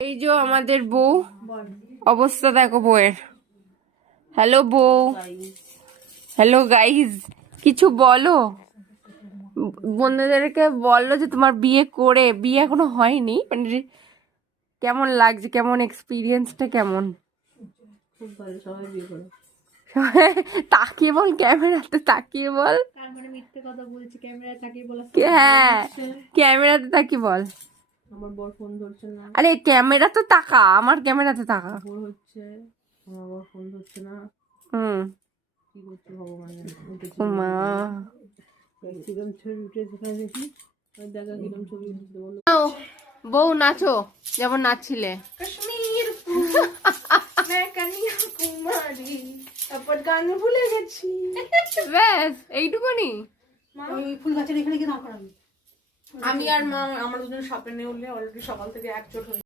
এই যে আমাদের বউ অবস্থা দেখো বউয়ের। হ্যালো বউ, হ্যালো গাইজ, কিছু বলো বন্ধুদেরকে, বললো যে তোমার বিয়ে এখনো হয়নি, মানে কেমন লাগছে, কেমন এক্সপিরিয়েন্সটা কেমন? খুব ভালো, সবাই বিয়ে করে। তাকিয়ে বল, ক্যামেরাতে তাকিয়ে বল। তার মানে মিথ্যে কথা বলছি, ক্যামেরায় তাকিয়ে বলা। হ্যাঁ, ক্যামেরাতে তাকিয়ে বল। আমার বর ফোন ধরছে না। আরে ক্যামেরা তো তাকা, আমার ক্যামেরাতে তাকা। ভোর হচ্ছে, আমার বর ফোন ধরছে না। হুম, কি করছে ভগবান জানে। মা কিরম ছবি উঠে সেখানে দেখি, দেখা কিরম ছবি উঠতে বলো। বউ নাচো যেমন নাচছিলে। কাশ্মীর কুমারী, তারপর গান ভুলে গেছি। ব্যাস এইটুকুনি। ওই ফুল গাছের এখানে কি দাঁড় করাবি? আমি আর মা আমার দুজনের সাপে নেউলে অলরেডি সকাল থেকে একচোট হয়ে